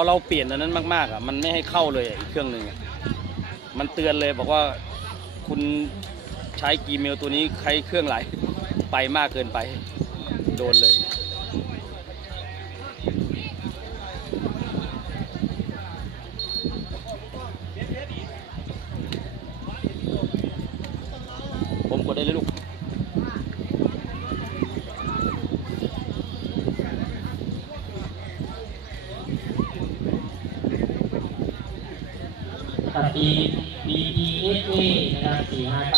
พอเราเปลี่ยนอันนั้นมากๆอะมันไม่ให้เข้าเลยอะอีกเครื่องหนึ่งอะมันเตือนเลยบอกว่าคุณใช้ Gmail ตัวนี้ใช้เครื่องไหลไปมากเกินไป โดนเลยผมกดได้เลยลูก กับปี B E S A นะครับ459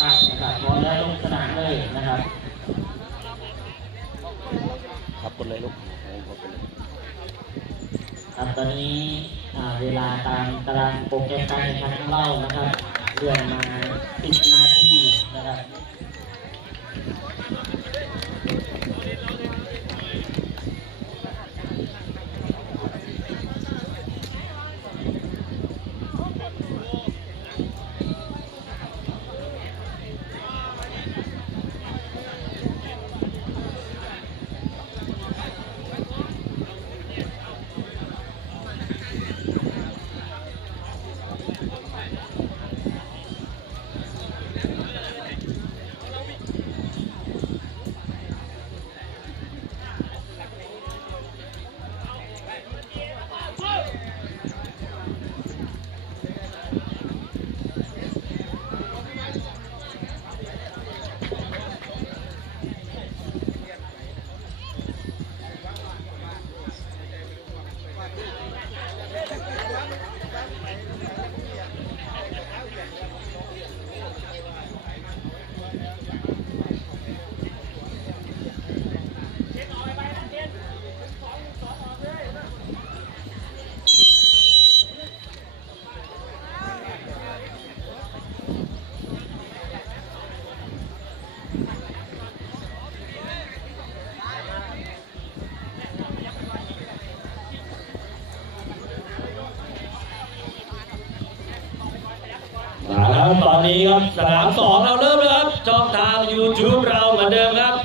ครับสนามสองเราเริ่มแล้วครับช่องทาง YouTube เราเหมือนเดิมครับ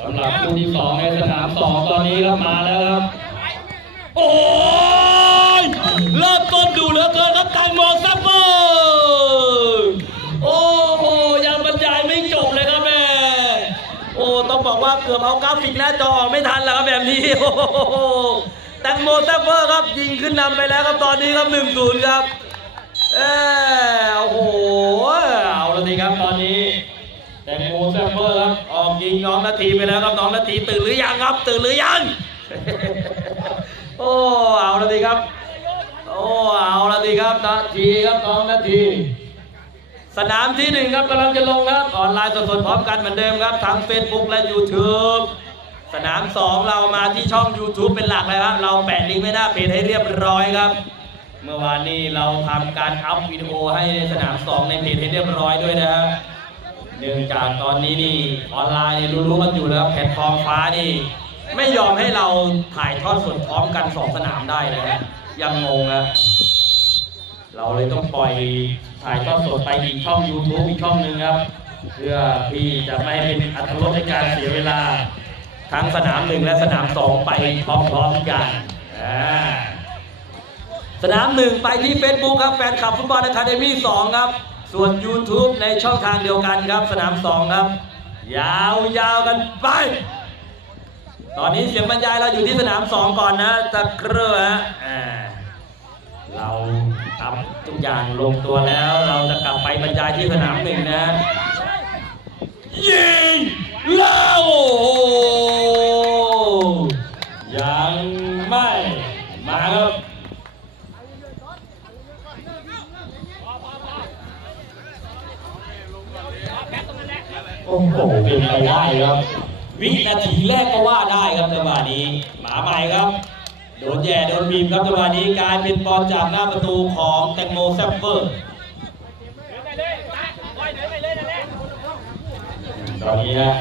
สำหรับคู่ที่สองในสนามสองตอนนี้ครับมาแล้วครับ โอ้ยเริ่มต้นดูเหลือเกินครับตังโมซับเบอร์โอ้โหยังบรรยายไม่จบเลยครับแม่โอ้ต้องบอกว่าเกือบเอากราฟิกหน้าจอออกไม่ทันแล้วครับแบบนี้โอ้โหแตงโมซับเบอร์ครับยิงขึ้นนำไปแล้วครับตอนนี้ครับ1 0ครับเออโอ้โห เอาละทีครับตอนนี้แตงโมแซมเบอร์ครับออกยิงน้องนาทีไปแล้วครับน้องนาทีตื่นหรือยังครับ ตื่นหรือยังโอ้เอาละทีครับโอ้เอาละทีครับนาทีครับน้องนาที สนามที่หนึ่งครับกำลังจะลงครับออนไลน์สดๆพร้อมกันเหมือนเดิมครับทั้ง Facebook และ YouTube สนามสองเรามาที่ช่อง YouTube เป็นหลักเลยครับเราแปะลิงก์ไว้หน้าเพจให้เรียบร้อยครับ เมื่อวานนี้เราทำการอัพวิดีโอให้ในสนามสองในเพจให้เรียบร้อยด้วยนะครับเนื่องจากตอนนี้นี่ออนไลน์รู้ๆกันอยู่แล้วแพลตฟอร์มฟ้านี่ ไม่ยอมให้เราถ่ายทอดสดพร้อมกันสองสนามได้เลยนะยังงงนะเราเลยต้องปล่อยถ่ายทอดสดไปอีกช่อง YouTube อีกช่องหนึ่งครับ เพื่อที่จะไม่ให้เป็นอัตรสในการเสียเวลา ทั้งสนามหนึ่งและสนามสองไปพร้อมๆกันอ่า สนามหนึ่งไปที่ Facebook ครับแฟนคลับฟุตบอลอะคาเดมี่สองครับ ส่วน YouTube ในช่องทางเดียวกันครับ สนามสองครับ ยาวยาวๆกันไป ตอนนี้เสียงบรรยายเราอยู่ที่สนามสองก่อนนะตะเกรือฮะเราทำทุกอย่างลงตัวแล้ว เราจะกลับไปบรรยายที่สนามหนึ่งนะยิง เป็นไปได้ครับ วินาทีแรกก็ว่าได้ครับจังหวะนี้ หมาใหม่ครับ โดนแย่โดนบีบครับจังหวะนี้กลายเป็นบอลจากหน้าประตูของแตงโมแซฟเฟอร์ตอนนี้นะ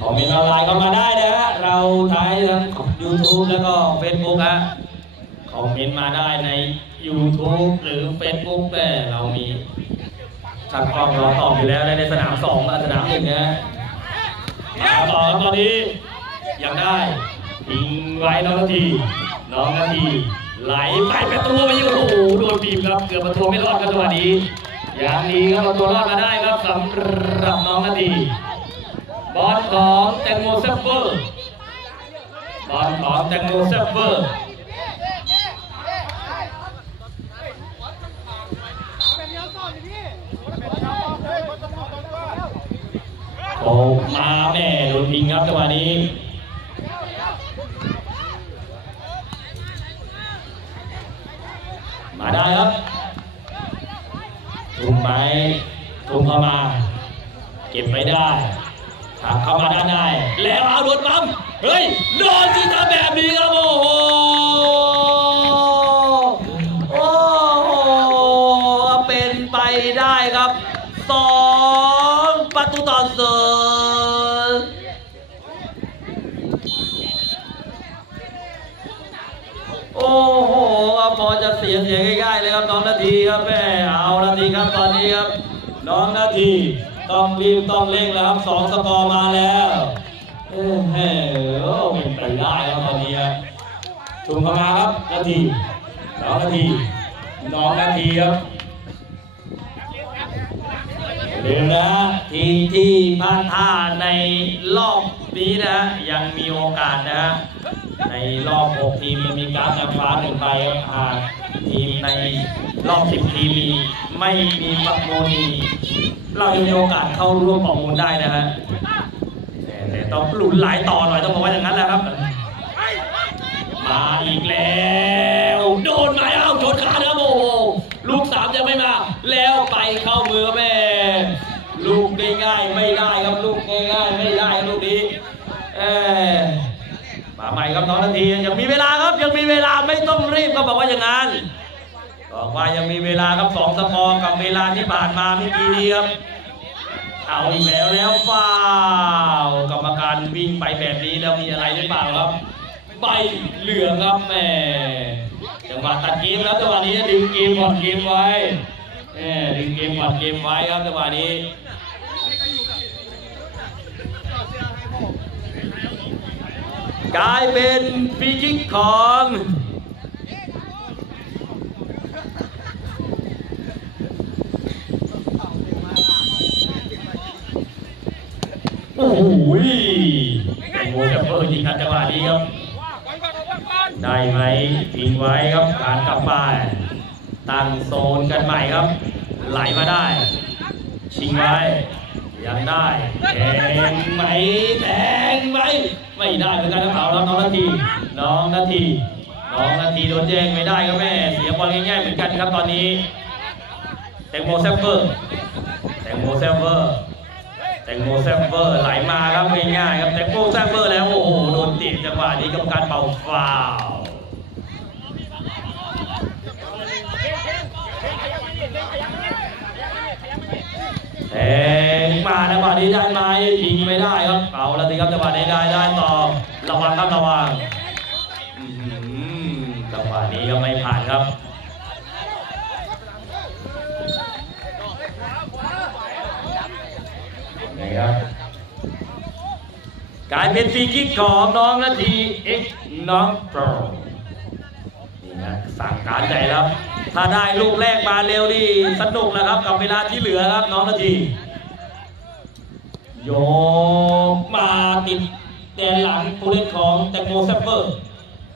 คอมเมนต์ออนไลน์เข้ามาได้นะฮะเราท้ายทั้ง YouTube แล้วก็ Facebook ฮะคอมเมนต์มาได้ใน YouTube หรือ Facebook แต่เรามีช่างกล้องรอตอบอยู่แล้วในสนามสองและสนามหนึ่งนะฮะ มาต่อครับตอนนี้ยังได้ทิ้งไว้น้องนาที น้องนาที ไหลไปประตูไปโอ้โหโดนบีบครับเกือบประตูไม่รอดครับจังหวะนี้อย่างนี้ครับประตูรอดมาได้ครับสำหรับน้องนาทีบอลของแตงโมเซฟเฟอร์บอลของแตงโมเซฟเฟอร์ โอ้มาแม่โดนยิงครับจังหวะนี้มาได้ครับทุ่มไปทุ่มเข้ามา เก็บไม่ได้ถักเข้ามาด้านในแล้วเอาโดนปั๊มเฮ้ย โดนที่ทำแบบนี้ครับโอ้โห พอจะเสียเสียง่ายๆเลยครับน้องนาทีครับแม่เอานาทีครับตอนนี้ครับ น้องนาทีต้องรีบต้องเร่งแล้วครับสองสกอร์มาแล้วเอ้ยเฮ้ยโอ้เป็นไปได้ครับตอนนี้ครับชุมเข้ามาครับนาทีน้องนาทีน้องนาทีครับเดี๋ยวนะทีที่พลาดท่าในรอบนี้นะฮะยังมีโอกาสนะฮะ ในรอบ 6 ทีมมีการดนำฟ้าหนึ่งใบหากทีมในรอบ 10 ทีมมีไม่มีประมูลมีเรามีโอกาสเข้าร่วมประมูลได้นะฮะแต่แต่ต้องหลุนหลายต่อหน่อยต้องบอกว่าอย่างนั้นแหละครับ มาอีกแล้วโดนไหมเอ้าชนขาครับโอ้โหลูกสามยังไม่มา แล้วไปเข้ามือแม่ ลูกง่ายๆไม่ได้ครับลูกง่ายๆไม่ได้ลูกนี้เออ มาใหม่ ครับน้องนาทียังมีเวลาครับยังมีเวลาไม่ต้องรีบก็บอกว่าอย่างนั้นบอกว่ายังมีเวลาครับสองสกอร์กับเวลาที่ผ่านมาเมื่อกี้นี้ครับเอาอีกแล้วแล้วฟาวกรรมการวิ่งไปแบบนี้แล้วมีอะไรหรือเปล่าครับใบเหลืองครับแม่จังหวะตัดเกมแล้วจังหวะนี้ดึงเกมผ่อนเกมไว้แหม่ดึงเกมผ่อนเกมไว้ครับจังหวะนี้ กลายเป็นฟรีคิกของโอ้โหแตงโมจะเพิ่มยิงกันจังหวะนี้ครับ ได้ไหมทิ้งไว้ครับการกลับไปตั้งโซนกันใหม่ครับ ไหลมาได้ ชิงไว้ ยังได้แทงไหมแทงไหมไม่ได้เหมือนกันนะเปล่าแล้วน้องนาที น้องนาทีน้องนาทีโดนแย่งไม่ได้ครับแม่เสียบอลง่ายๆเหมือนกันครับตอนนี้แตงโมแซฟเฟอร์แตงโมแซฟเฟอร์แตงโมแซฟเฟอร์ไหลมาครับง่ายๆครับแตงโมแซฟเฟอร์แล้วโอ้โหโดนติดจังหวะนี้กับการเป่าฟาวล์แทง มาจังหวะนี้ได้ไหมยิงไม่ได้ครับเอาละสิครับจังหวะนี้ได้ได้ต่อระวังครับระวังอื้อหือจังหวะนี้ก็ไม่ผ่านครับนะครับกลายเป็นฟรีคิกของน้องนาทีเอ็กน้องโปรนี่นะสั่งการใหญ่แล้วถ้าได้ลูกแรกมาเร็วนี่สนุกนะครับกับเวลาที่เหลือครับน้องนาที โยกมาติดแดนหลังผู้เล่นของแตงโมเซฟเฟอร์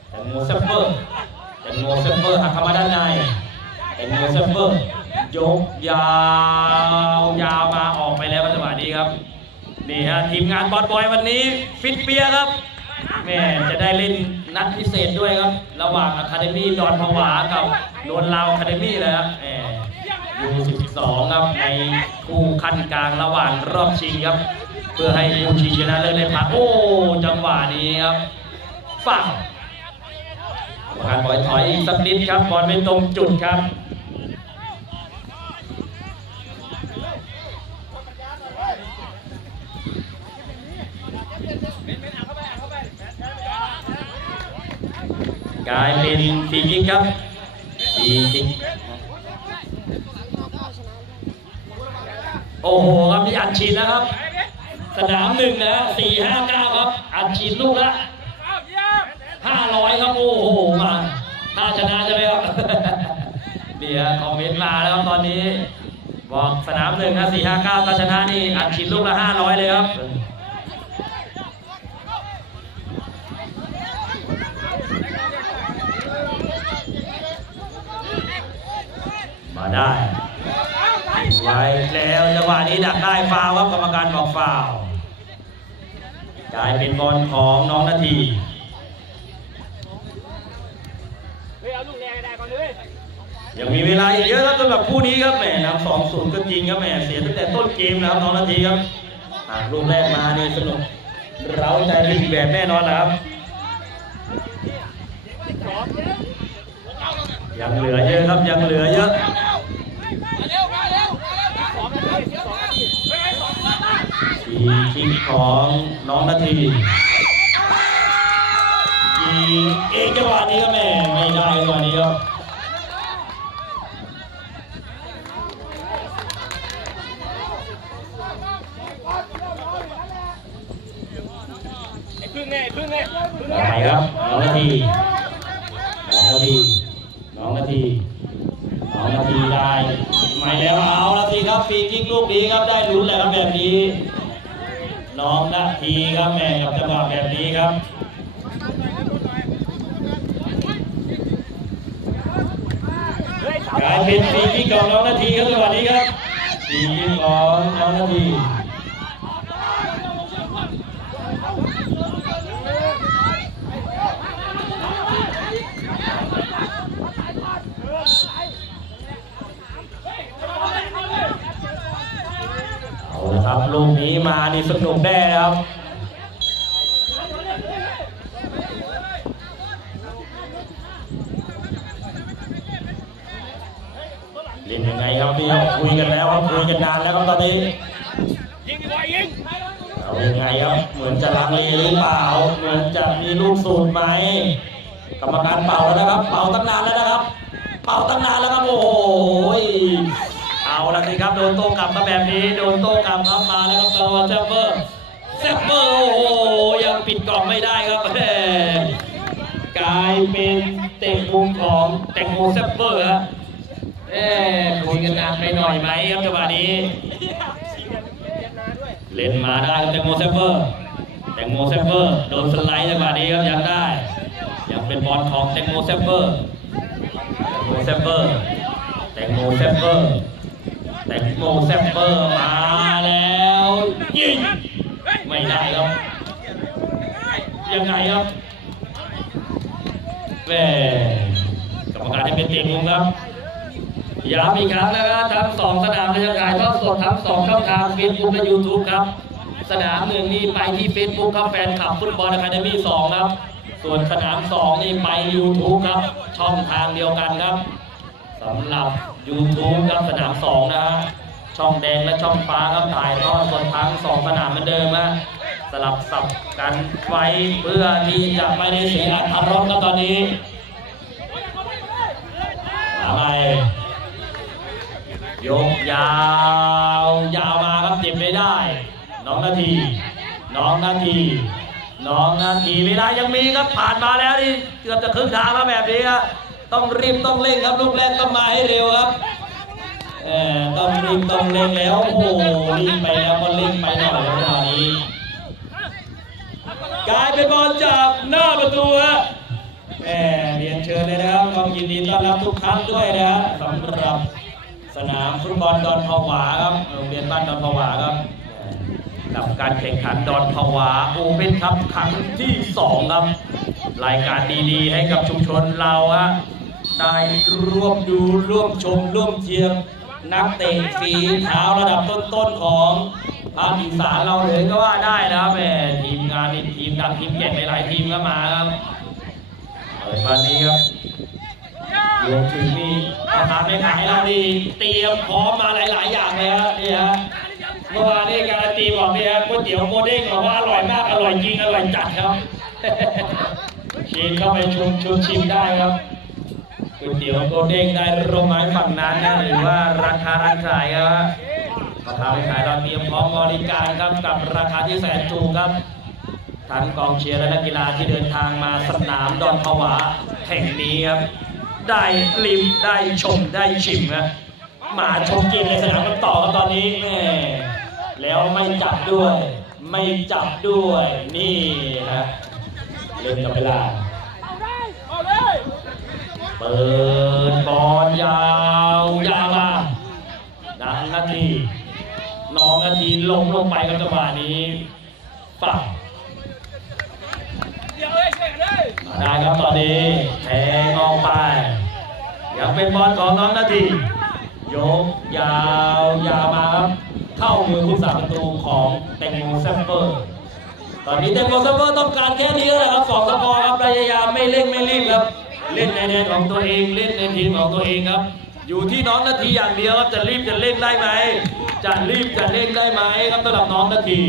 แตงโมเซฟเฟอร์แตงโมเซฟเฟอร์หักเข้ามาด้านในแตงโมเซฟเฟอร์ยกยาวยาวมาออกไปแล้วจังหวะนี้ครับนี่ฮะทีมงานบอลบอยวันนี้ฟิตเปียครับแม่จะได้เล่นนัดพิเศษด้วยครับ ระหว่างอะคาเดมี่ดอนผวากับโนนลาวอะคาเดมี่เลยครับแหมยู12ครับในคู่ขั้นกลางระหว่างรอบชิงครับ เพื่อให้ยูชิงชนะเลิศได้ผ่านโอ้จังหวะนี้ครับฝั่งการปล่อยถอยอีกสักนิดครับบอลไม่ตรงจุดครับกลายเป็นฟรีคิกครับฟรีคิกโอ้โหครับนี่อัดฉีดแล้วครับ สนามหนึ่งนะสี่ห้าเก้าครับ อัดฉีดลูกละห้าร้อยครับโอ้โหมาถ้าชนะใช่ไหมครับเนี่ฮะคอมเมนต์มาแล้วครับตอนนี้ บอกสนามหนึ่งนะสี่ห้าเก้าถ้าชนะนี่อัดฉีดลูกละห้าร้อยเลยครับมาได้ไว้แล้วจังหวะนี้ดักได้ฟาวล์ครับกรรมการบอกฟาว กลายเป็นบอลของน้องนาทียังมีเวลาอีกเยอะครับสำหรับคู่นี้ครับแหมนำสองศูนย์ก็จริงครับแหมเสียตั้งแต่ต้นเกมแล้วครับน้องนาทีครับหากลูกแรกมานี่สนุกเร้าใจไปอีกแบบแน่นอนนะครับยังเหลือเยอะครับยังเหลือเยอะ ทีคิกของน้องนาทียิงเองจังหวะนี้ก็แม่ไม่ได้จังหวะนี้ครับ พึ่งไงพึ่งไง ต่อไปครับน้องนาทีน้องนาทีน้องนาทีน้องนาทีได้ไม่แล้วเอาละทีครับฟรีคิกลูกนี้ครับได้ลุ้นแล้วครับแบบนี้ น้องนาทีครับแม่กับจังหวะแบบนี้ครับ กลายเป็นฟรีคิกของน้องนาทีครับจังหวะนี้ครับฟรีคิกของน้องนาที เอา ลูกนี้มานี่สนุกแน่ครับเล่นยังไงครับพี่ครับคุยกันแล้วครับคุยกันนานแล้วครับตอนนี้ยิงดีกว่ายิงเอายังไงครับเหมือนจะลังเลหรือเปล่า เหมือนจะมีลูกสูตรไหมกรรมการเป่าแล้วนะครับ เป่าตั้งนานแล้วนะครับ เป่าตั้งนานแล้วครับโอ้โหเอาละสิครับโดนโต้กลับมาแบบนี้โดนโต้กลับครับมาแล้วครับตัวเซฟเฟอร์เซฟเฟอร์โอ้โหยังปิดกล่องไม่ได้ครับแหม่กลายเป็นเตะมุมของแตงโมเซฟเฟอร์ฮะเอ๊ะคุยกันนานไปหน่อยไหมครับจังหวะนี้ เล่นมาได้ครับแตงโมเซฟเฟอร์แตงโมเซฟเฟอร์โดนสไลด์จังหวะนี้ครับยังได้ ยังเป็นบอลของแตงโมเซฟเฟอร์แตงโมเซฟเฟอร์แตงโมเซฟเฟอร์ แตงโมเซฟเฟอร์มาแล้วยิงไม่ได้ครับยังไงครับแม่กรรมการให้เป็นตะมุมครับย้ำอีกครั้งนะครับทั้งสองสนามจะถ่ายทอดสดทั้งสองช่องทางเฟซบุ๊กและยูทูบครับ สนามหนึ่งนี่ไปที่เฟซบุ๊กครับแฟนคลับฟุตบอลอะคาเดมี่สองครับ ส่วนสนามสองนี่ไปยูทูบครับ ช่องทางเดียวกันครับ สำหรับ YouTube ครับสนามสองนะ ช่องแดงและช่องฟ้าครับถ่ายทอดสดทั้งสองสนามเหมือนเดิมฮะสลับสับกันไว้เพื่อที่จะไม่ได้เสียอัตรรสครับตอนนี้มาใหม่ยกยาวยาวมาครับเจ็บไม่ได้ น้องนาที น้องนาทีน้องนาทีเวลายังมีครับผ่านมาแล้วนี่เกือบจะครึ่งทางแล้วแบบนี้ครับ ต้องรีบต้องเร่งครับลูกแรกต้องมาให้เร็วครับเออต้องรีบต้องเร่งแล้วโอ้โหรีบไปแล้วก็เร่งไปหน่อยครับตอนนี้กลายเป็นบอลจากหน้าประตูฮะแหมเรียนเชิญเลยนะครับต้องยินดีต้อนรับทุกท่านด้วยนะฮะสำหรับสนามฟุตบอลดอนผวาครับโรงเรียนบ้านดอนผวาครับกับการแข่งขันดอนผวาโอเพ่นคัพครั้งที่สองครับ รายการดีๆ ให้กับชุมชนเราฮะ ได้ร่วมดูร่วมชมร่วมเชียร์นักเตะฝีเท้าระดับต้นๆของภาคอีสานเราเลยก็ว่าได้นะครับแหมทีมงานนี่ทีมดังทีมเก่งหลายๆทีมก็มาครับเปิดวันนี้ครับรวมถึงมีอาหารในขายเราดีเตรียมพร้อมมาหลาย ๆ อย่างเลยฮะนี่ฮะเมื่อวานนี้การันตีบอกนี่ฮะก๋วยเตี๋ยวโมเด้งบอกว่าอร่อยมากอร่อยจริงอร่อยจัดครับชิมเข้าไปชมชมชิมได้ครับ ก๋วยเตี๋ยวโมเด้งได้โรงไม้ฝั่งนั้นนะหรือว่าราคาร้านขายครับราคาขายเราเตรียมพร้อมบริการครับกับราคาที่แสนถูกครับทั้งกองเชียร์และนักกีฬาที่เดินทางมาสนามดอนผวาแห่งนี้ครับได้ลิมได้ชมได้ชิมนะมาชมเกมในสนามกันต่อครับตอนนี้แม่แล้วไม่จับด้วย ไม่จับด้วยนี่ฮะเล่นกับเวลา เปิดบอลยาวยาวมาดังนาทีน้องนาทีลงลงไปกับจังหวะนี้ฝั่งได้ครับตอนนี้แทงออกไป ยังเป็นบอลของน้องนาทียกยาวยาวมาครับเข้ามือผู้สาประตูของแตงโมแซมเปอร์ ตอนนี้แตงโมแซมเปอร์ต้องการแค่นี้แล้วนะครับสองสกอร์ครับพยายามไม่เร่งไม่รีบครับ เล่นในแดนของตัวเองเล่นในทีมของตัวเองครับ อยู่ที่น้องนาทีอย่างเดียวครับจะรีบจะเร่งได้ไหมจะรีบจะเร่งได้ไหมครับสำหรับน้องนาที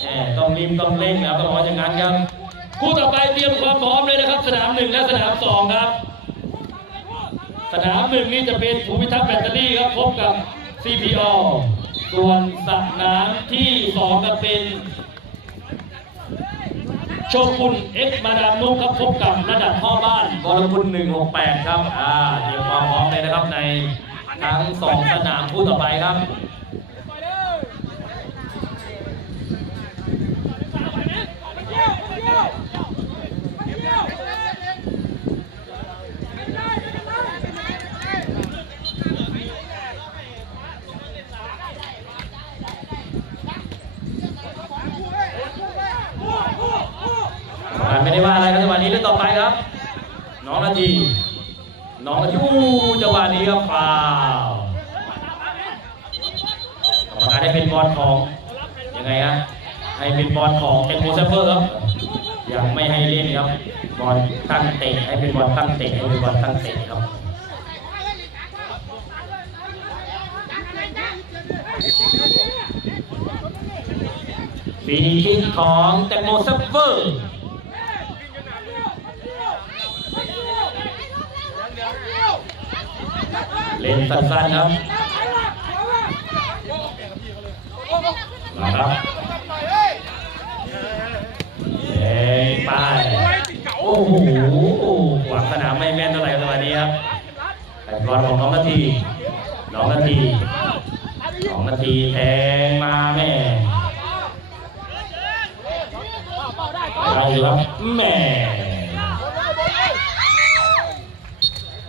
แหมต้องรีบต้องเร่นะครับต้องบออย่างนั้นครับคู่ต่อไปเตรียมความพร้อมเลยนะครับ สนามหนึ่งและสนามสองครับ สนามหนึ่งนี่จะเป็นภูมิทัศน์แบตเตอรี่ครับพบกับ CPO ส่วนสนามที่สองจะเป็น โชกุนเอ็กมาดามนุกครับพบกับระดับพ่อบ้านบอลคุณ168 ครับ อ่าเตรียมความพร้อมเลยนะครับในทั้งสองสนามคู่ต่อไปครับ ไม่ได้ว่าอะไรครับจังหวะนี้เล่นต่อไปครับ น้องนาทีน้องนาทีอู้จังหวะนี้ครับฟาวล์กรรมการให้เป็นบอลของยังไงฮะให้เป็นบอลของเอ็นโมเซฟเฟอร์ครับยังไม่ให้เล่นครับบอลตั้งเตะให้เป็นบอลตั้งเตะให้เป็นบอลตั้งเตะครับฟรีคิกของแตงโมเซฟเฟอร์ เล่นสั้นๆครับมาครับเอ้ยไป้ายโอ้โหหวังสนามไม่แม่นเท่าไหร่สวัสดีครับแต่บอลของน้องนาทีน้องนาทีน้องนาทีแทงมาแม่ได้อยู่ครับแม่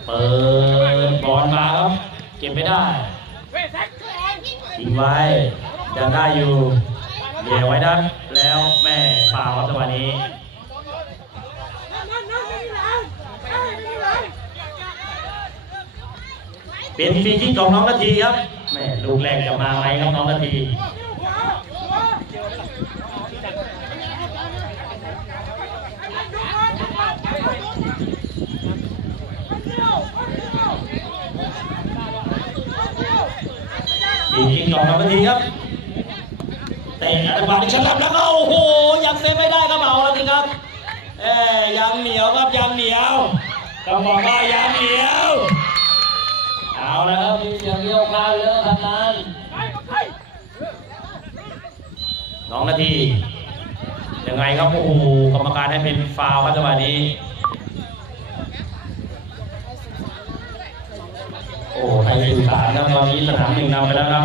เปิด อลมาครับ เก็บไม่ได้ทิ้งไว้ยังได้อยู่เหลี่ยไว้ด้านแล้วแม่ฟาวครับจังหวะนี้เป็นฟรีคิกของน้องนาทีครับแม่ลูกแรกจะมาไหมครับน้องนาที องนาทีครับเตะอันดับที่ฉลับแล้วก็โอ้โหยังเซฟไม่ได้ครับเอาแล้วสิครับเอ้ยยังเหนียวครับยังเหนียวต้องบอกว่ายังเหนียวเอาแล้วครับมีเสียงเรียวคลานเลยทางนั้นน้องนาทียังไงครับโอ้โหกรรมการให้เป็นฟาวครับจังหวะนี้โอ้ไทยสื่อสารนะตอนนี้สนามหนึ่งนำไปแล้วครับ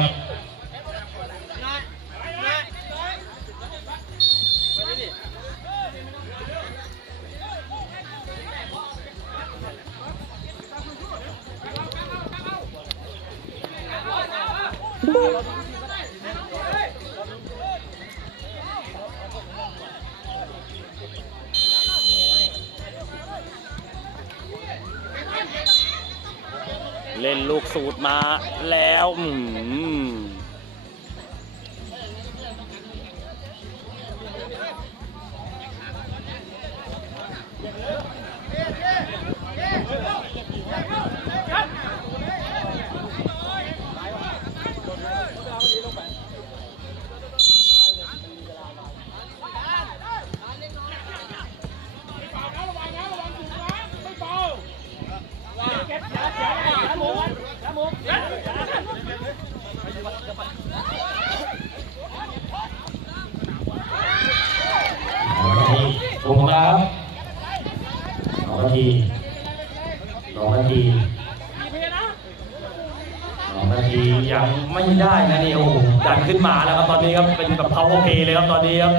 ขึ้นมาแล้วครับตอนนี้ครับเป็นแบบ power play เลยครับตอนนี้ครับ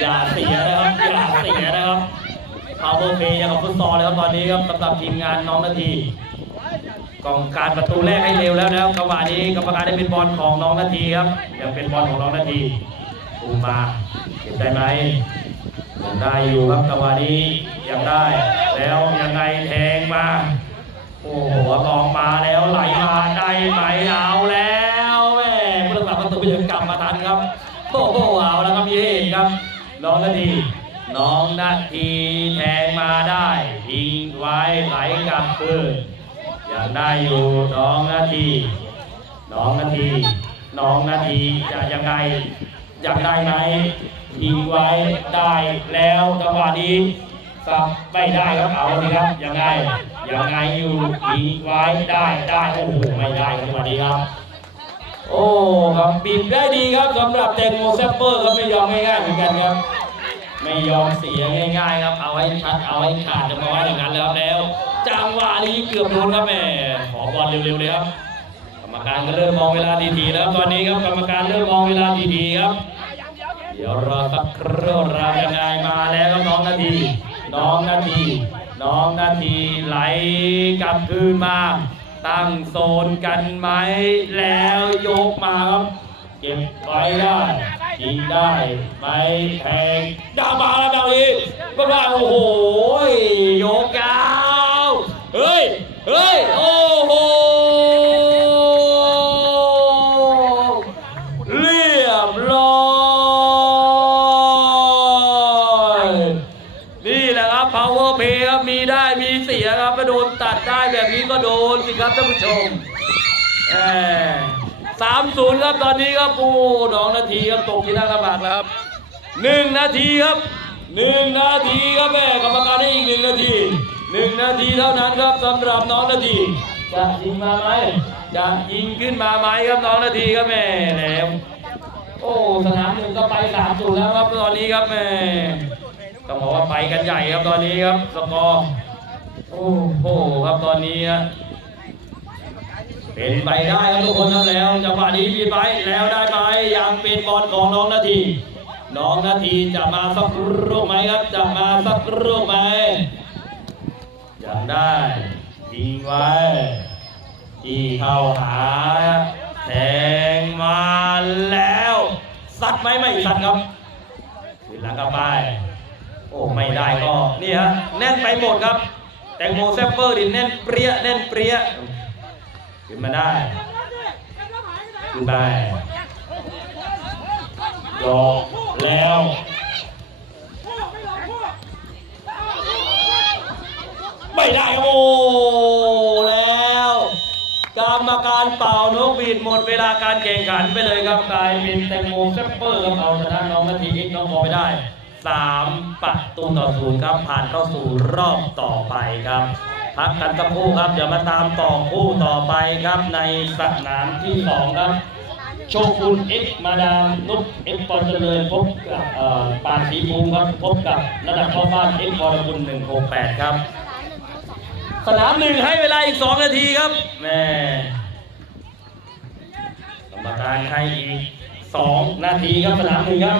อย่าเสียนะครับอย่าเสียนะครับ power play อย่างกับฟุตซอลเลยครับตอนนี้ครับสำหรับทีมงานน้องนาทีกองการประตูแรกให้เร็วแล้วนะครับจังหวะนี้กรรมการได้เป็นบอลของน้องนาทีครับยังเป็นบอลของน้องนาทีตูมาเก็บได้ไหมยังได้อยู่ครับจังหวะนี้ยังได้ แล้วยังไงแทงมาโอ้โหลองมาแล้วไหลมาได้ไหมเอาแล้วแม่ผู้รักษาประตูยังกลับมาทันครับ โอ้โหเอาแล้วครับพี่เอกครับน้องนาทีน้องนาทีแทงมาได้ทิ้งไว้ไหลกลับคืนยังได้อยู่น้องนาทีน้องนาทีน้องนาทีจะยังไงอยากได้ไหมทิ้งไว้ได้แล้วจังหวะนี้สับไม่ได้ครับเอาสิครับยังไงยังไงอยู่ทิ้งไว้ได้ได้โอ้โหไม่ได้ครับสวัสดีครับ โอ้ครับบีบได้ดีครับสำหรับแตงโมแซปเปอร์ครับไม่ยอมง่ายๆเหมือนกันครับ ไม่ยอมเสียง่ายๆครับ เอาให้ชัดเอาให้ขาดจะมาไว้อย่างนั้นแล้วแล้วจังหวะนี้เกือบโดนครับแม่ขอบอลเร็วๆเลยครับกรรมการก็เริ่มมองเวลาดีๆแล้วตอนนี้ครับกรรมการเริ่มมองเวลาดีๆครับ เดี๋ยวรอสักครู่เรายังไงมาแล้วครับน้องนาทีน้องนาทีน้องนาทีไหลกลับคืนมา ตั้งโซนกันไหมแล้วยกมาครับเก็บไว้ได้ยิงได้ไหมแทงดาวมาแล้วดาวอีกก็ได้โอ้โหยกยา ครับท่านผู้ชมสามศูนย์ครับตอนนี้ครับปูน้องนาทีครับตกที่นั่งลำบากแล้วครับหนึ่งนาทีครับหนึ่งนาทีครับแม่กรรมการให้อีกหนึ่งนาทีหนึ่งนาทีเท่านั้นครับสำหรับน้องนาทีจะยิงมาไหมจะยิงขึ้นมาไหมครับน้องนาทีครับแม่แล้วโอ้สนามหนึ่งก็ไปสามศูนย์แล้วครับตอนนี้ครับแม่ต้องบอกว่าไปกันใหญ่ครับตอนนี้ครับสกอร์โอ้โหครับตอนนี้ฮะ เป็นไปได้ครับทุกคนครับแล้วจังหวะนี้มีไปแล้วได้ไปยังเป็นบอลของน้องนาทีน้องนาทีจะมาสักลูกไหมครับจะมาสักลูกไหมยังได้ยิงไว้ที่เข้าหาแทงมาแล้วสัดไหมไม่สัดครับขึ้นหลังกลับไปโอ้ไม่ได้ก็นี่ฮะแน่นไปหมดครับ แตงโมแซปเปอร์ดิแน่นเปรี้ยแน่นเปรี้ย ขึ้นมาได้ ขึ้นไปยกแล้วไม่ได้โอ้แล้ว กรรมการเป่านกหวีดหมดเวลาการแข่งขันไปเลยครับกลายเป็นแตงโมแซปเปอร์ครับเอาชนะน้องนาทีเอกน้องพอไปได้สามประตูต่อศูนย์ครับผ่านเข้าสู่รอบต่อไปครับ พักกันสักครู่ครับ เดี๋ยวมาตามต่อคู่ต่อไปครับในสนามที่สองครับ โชกุนเอ็กมาดามนุชเอ็กปอนเจริญพบกับปาสีภูมิครับพบกับระดับพ่อบ้านเอ็กพอลบุญ168ครับ สนามหนึ่งให้เวลาอีก2นาทีครับแม่กรรมการให้อีก2นาทีครับสนามหนึ่งครับ